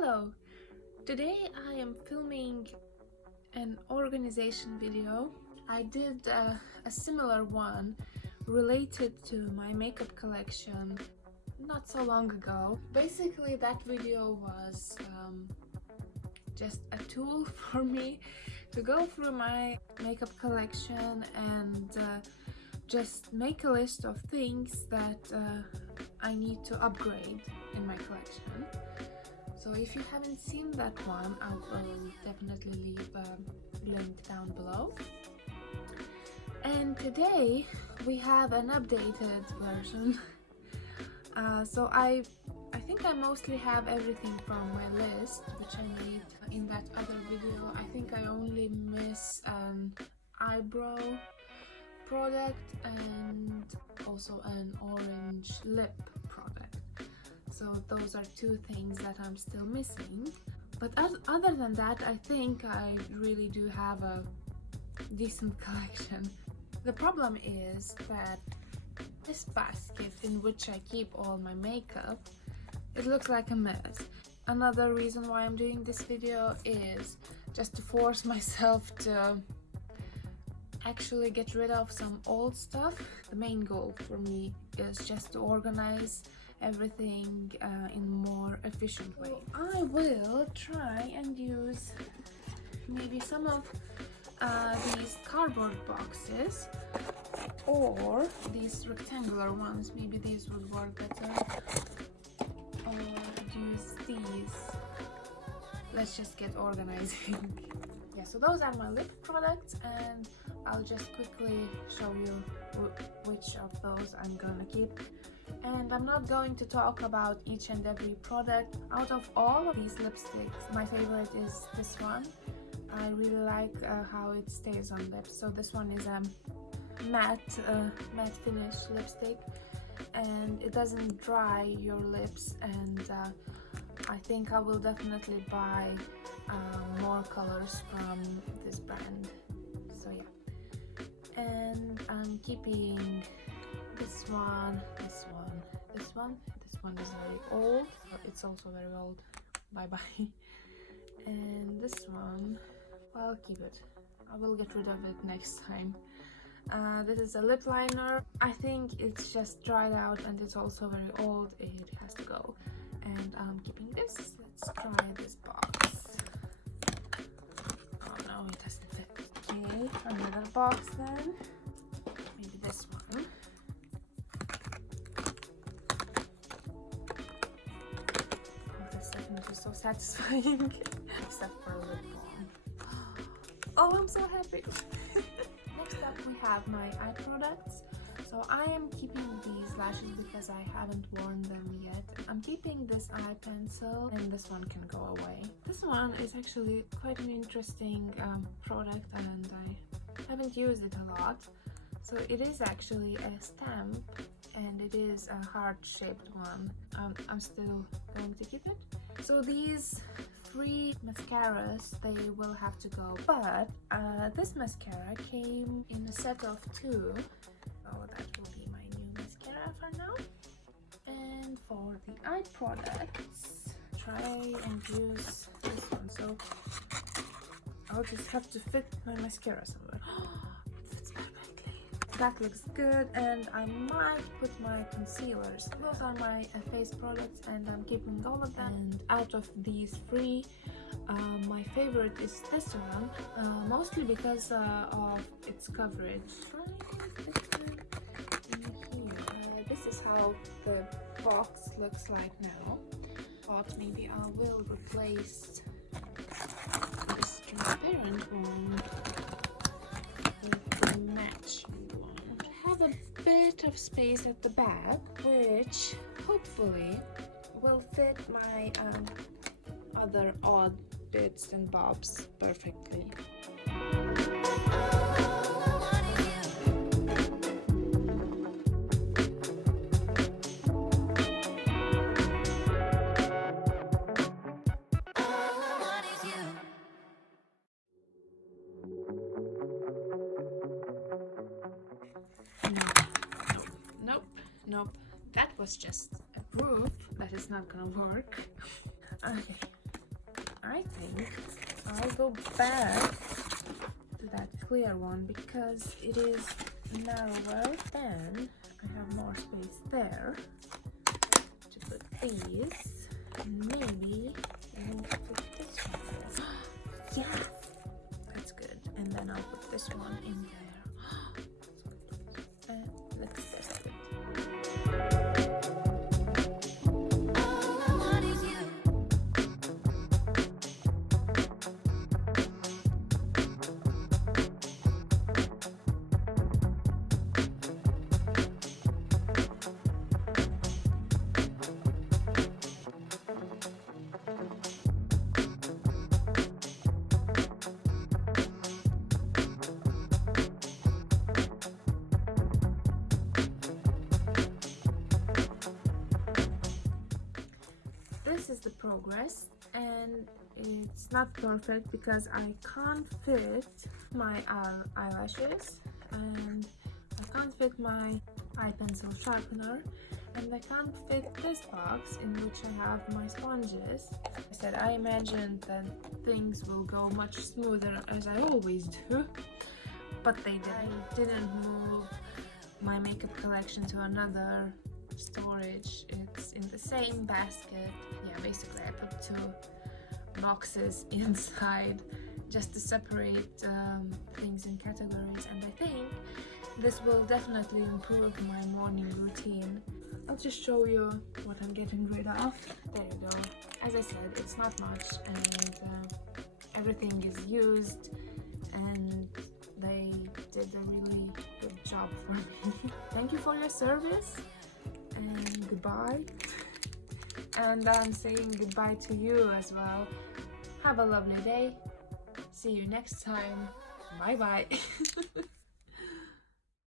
Hello! Today I am filming an organization video. I did a similar one related to my makeup collection not so long ago. Basically that video was just a tool for me to go through my makeup collection and just make a list of things that I need to upgrade in my collection. So if you haven't seen that one, I will definitely leave a link down below. And today we have an updated version. So I think I mostly have everything from my list, which I made in that other video. I think I only miss an eyebrow product and also an orange lip product. So those are two things that I'm still missing. But other than that, I think I really do have a decent collection. The problem is that this basket in which I keep all my makeup, it looks like a mess. Another reason why I'm doing this video is just to force myself to actually get rid of some old stuff. The main goal for me is just to organize everything in a more efficient way. I will try and use maybe some of these cardboard boxes or these rectangular ones. Maybe these would work better, or use these. Let's just get organizing. Yeah, so those are my lip products, and I'll just quickly show you which of those I'm gonna keep. And I'm not going to talk about each and every product. Out of all of these lipsticks, my favorite is this one. I really like how it stays on lips. So this one is a matte finish lipstick, and it doesn't dry your lips, and I think I will definitely buy more colors from this brand. So yeah, and I'm keeping this one, this one, this one. This one is very old, but it's also very old. Bye bye. And this one, I'll keep it. I will get rid of it next time. This is a lip liner. I think it's just dried out and it's also very old. It has to go. And I'm keeping this. Let's try this box. Oh no, it doesn't fit. Okay, another box then. Maybe this one. Oh, this definitely is so satisfying. Except for lip balm. Oh, I'm so happy. Next up we have my eye products. So I am keeping these lashes because I haven't worn them yet. I'm keeping this eye pencil, and this one can go away. This one is actually quite an interesting product, and I haven't used it a lot. So it is actually a stamp, and it is a heart-shaped one. I'm still going to keep it. So these 3 mascaras, they will have to go, but this mascara came in a set of 2. So that will be my new mascara for now. And for the eye products, try and use this one. So I'll just have to fit my mascara somewhere. It fits perfectly. That looks good, and I might put my concealers. Those are my face products, and I'm keeping all of them. And out of these 3, my favorite is this one, mostly because of its coverage. This is how the box looks like now. But maybe I will replace this transparent one with the matching one. I have a bit of space at the back, which hopefully will fit my other odd bits and bobs perfectly. Nope, that was just a group that is not gonna work. Okay, I think I'll go back to that clear one because it is narrower and I have more space there to put these. Maybe we'll put this one there. Yeah, that's good. And then I'll put this one in there. And looks that's good. This is the progress, and it's not perfect because I can't fit my eyelashes, and I can't fit my eye pencil sharpener, and I can't fit this box in which I have my sponges. I said I imagined that things will go much smoother as I always do, but they didn't move my makeup collection to another storage. It's in the same basket. Yeah, basically I put two boxes inside just to separate things in categories, and I think this will definitely improve my morning routine. I'll just show you what I'm getting rid of. There you go. As I said, it's not much, and everything is used, and they did a really good job for me. Thank you for your service, and goodbye. And I'm saying goodbye to you as well. Have a lovely day. See you next time. Bye bye.